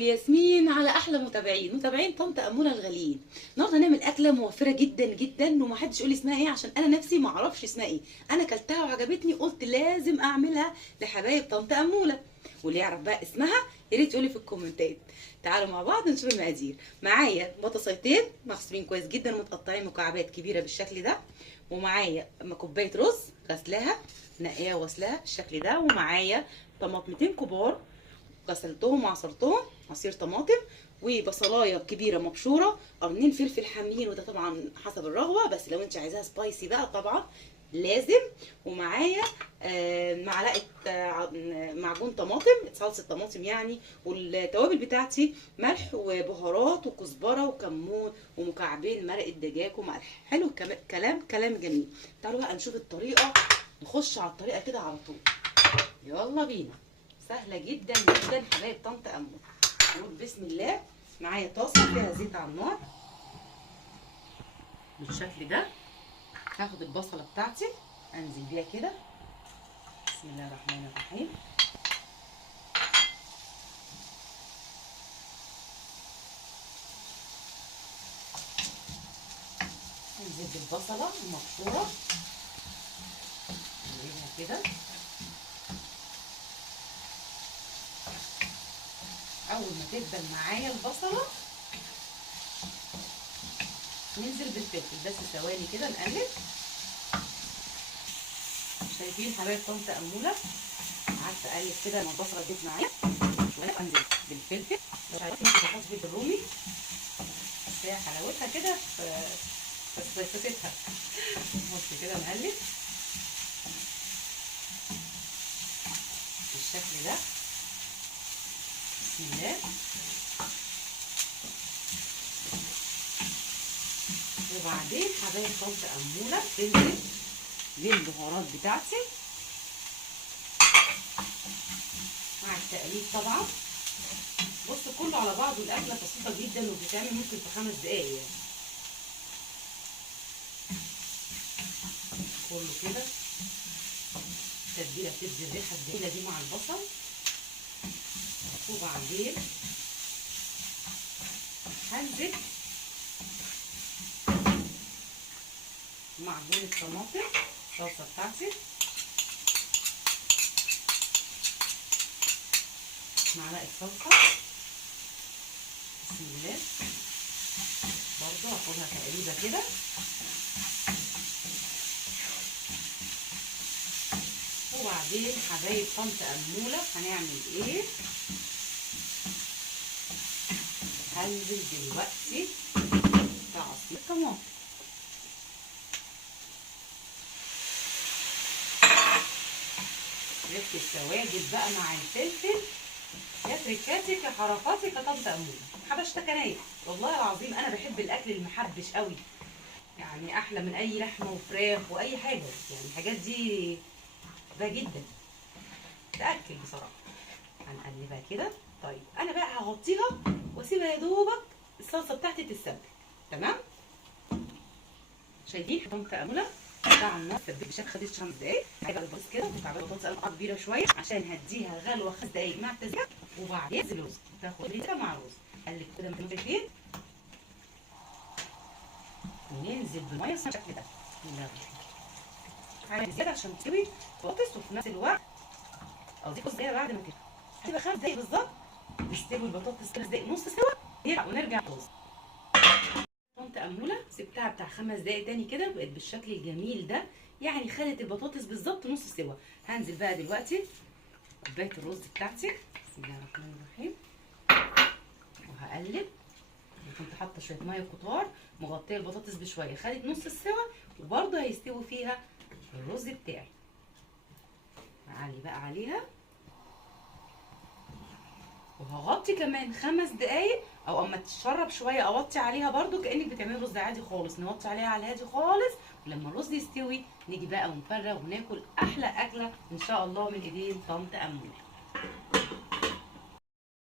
والياسمين على احلى متابعين طنط امونه الغاليين. النهارده هنعمل اكله موفره جدا جدا، ومحدش يقول لي اسمها ايه عشان انا نفسي ما اعرفش اسمها ايه. انا كلتها وعجبتني، قلت لازم اعملها لحبايب طنط اموله، واللي يعرف بقى اسمها يا ريت يقول لي في الكومنتات. تعالوا مع بعض نشوف المقادير. معايا بطاطسيتين مغسولين كويس جدا ومتقطعين مكعبات كبيره بالشكل ده، ومعايا كوبايه رز غسلاها نقيه وغسلاها بالشكل ده، ومعايا طماطمتين كبار غسلتهم وعصرتهم عصير طماطم، وبصلايه كبيره مبشوره، قرنين فلفل حامين، وده طبعا حسب الرغبه، بس لو انت عايزاها سبايسي بقى طبعا لازم. ومعايا معلقه معجون طماطم، صلصه طماطم يعني، والتوابل بتاعتي ملح وبهارات وكزبره وكمون ومكعبين مرقه دجاج وملح. حلو كلام جميل. تعالوا بقى نشوف الطريقه، نخش على الطريقه كده على طول. يلا بينا، سهله جدا جدا حبايب طنط امون. نقول بسم الله. معايا طاسه فيها زيت على النار بالشكل ده. هاخد البصله بتاعتي انزل بيها كده، بسم الله الرحمن الرحيم. انزل بالبصله المبشوره نقلبها كده. اول ما تدبل معايا البصله ننزل بالفلفل، بس ثواني كده نقلب. شايفين حبايب طنط اموله؟ قعدت اقلب كده لما البصله ادت معايا شويه، انزل بالفلفل. لو عايزين تحط بيض الرومي، بس هي حلاوتها كده في سيفتها. نحط كده نقلب بالشكل ده، بسم الله. وبعدين حبايب طنط اموله تنزل بالبهارات بتاعتي مع التقليب طبعا. بص كله على بعضه، الاكله بسيطه جدا وبتتعمل ممكن في 5 دقايق يعني. كله كده التتبيله بتدي الريحه الجميله دي مع البصل. وبعدين هنزل معجون الطماطم الصلصه بتاعتي، معلقه صلصه، بسم الله. برضو هاخدها تقريبا كده. وبعدين حبايب طنط اموله هنعمل ايه؟ هنزل دلوقتي بعصير طماطم. ريحه السواجد بقى مع الفلفل، يا تركاتك يا حركاتك يا طنط اموله. حبشتكنايه والله العظيم، انا بحب الاكل المحبش قوي، يعني احلى من اي لحمه وفراخ واي حاجه، يعني الحاجات دي بقى جدا تاكل بصراحه. هنقلبها كده. طيب انا بقى هغطيها واسيبها يا دوبك الصلصه بتاعتي تتسبك. تمام؟ شايفين طنط اموله على النار تسبك بشكل خدت 5 دقايق. هيبقى البطاطس كده مكعبات بطاطس قطعه كبيره شويه عشان هديها غلوه 5 دقايق مع التسبيك. وبعدين انزل الرز، تاخد كده مع الرز قلب كده مثل ما انتم شايفين، وننزل بالميه بالشكل ده. بسم الله الرحمن الرحيم. حاجه زياده عشان تستوي البطاطس، وفي نفس الوقت اضيف دقيقه بعد ما كده هتبقى 5 دقايق بالظبط تستوي البطاطس. 5 دقايق نص سوا ونرجع نطوز. طنط اموله سبتها بتاع 5 دقايق تاني كده، بقت بالشكل الجميل ده، يعني خدت البطاطس بالظبط نص سوا. هنزل بقى دلوقتي كوبايه الرز بتاعتي، بسم الله الرحمن الرحيم، وهقلب. كنت حاطه شويه ميه كتار مغطيه البطاطس بشويه، خدت نص السوا، وبرده هيستوي فيها الرز بتاعي. هعلي بقى عليها وهغطي كمان 5 دقايق، او اما تشرب شويه اوطي عليها برده كانك بتعملي رز عادي خالص. نوطي عليها على الهادي خالص، ولما الرز يستوي نيجي بقى ونفرغ وناكل احلى اكله ان شاء الله من ايدين طنط اموله.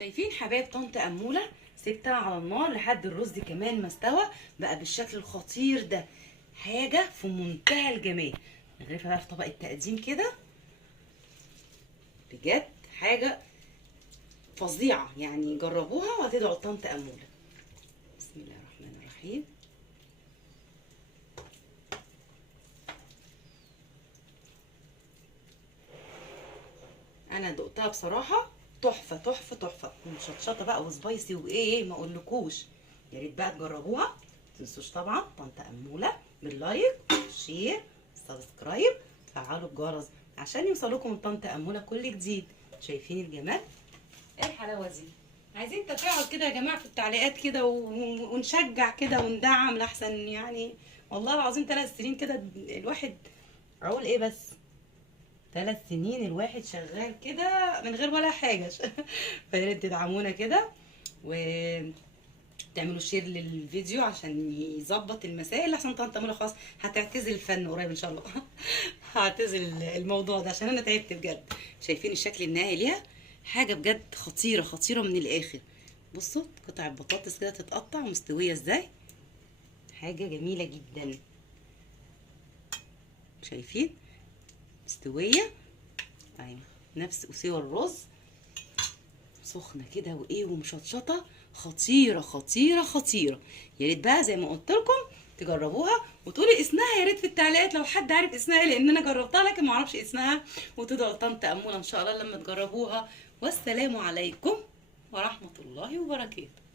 شايفين حبايب طنط اموله؟ سبتها على النار لحد الرز كمان ما استوى بقى بالشكل الخطير ده، حاجه في منتهى الجمال. نغرفها بقى في طبق التقديم كده، بجد حاجه فظيعه يعني، جربوها وهتدعوا لطنط اموله. بسم الله الرحمن الرحيم. انا دقتها بصراحه تحفه تحفه تحفه، ومشطشطه بقى وسبايسي وايه ما اقولكوش. يا ريت بقى تجربوها. ما تنسوش طبعا طنط اموله باللايك والشير والسبسكرايب، تفعلوا الجرس عشان يوصلكم من طنط اموله كل جديد. شايفين الجمال؟ ايه الحلاوه دي؟ عايزين تفاعل كده يا جماعه في التعليقات كده، ونشجع كده وندعم لحسن يعني. والله العظيم 3 سنين كده الواحد، اقول ايه بس، 3 سنين الواحد شغال كده من غير ولا حاجه. فيا ريت تدعمونا كده وتعملوا شير للفيديو عشان يظبط المسائل، عشان طنط منى خلاص هتعتزل الفن قريب ان شاء الله. هعتزل الموضوع ده عشان انا تعبت بجد. شايفين الشكل النهائي ليها؟ حاجه بجد خطيره خطيره من الاخر. بصوا قطع بطاطس كده تتقطع ومستويه ازاي، حاجه جميله جدا. شايفين مستويه؟ ايوه نفس سوى الرز، سخنه كده وايه ومشطشطه، خطيره خطيره خطيره. يا ريت بقى زي ما قلت لكم تجربوها وتقولي اسمها يا ريت في التعليقات لو حد عارف اسمها، لان انا جربتها لكن ما اعرفش اسمها. وتدعوا لطنط اموله ان شاء الله لما تجربوها. والسلام عليكم ورحمه الله وبركاته.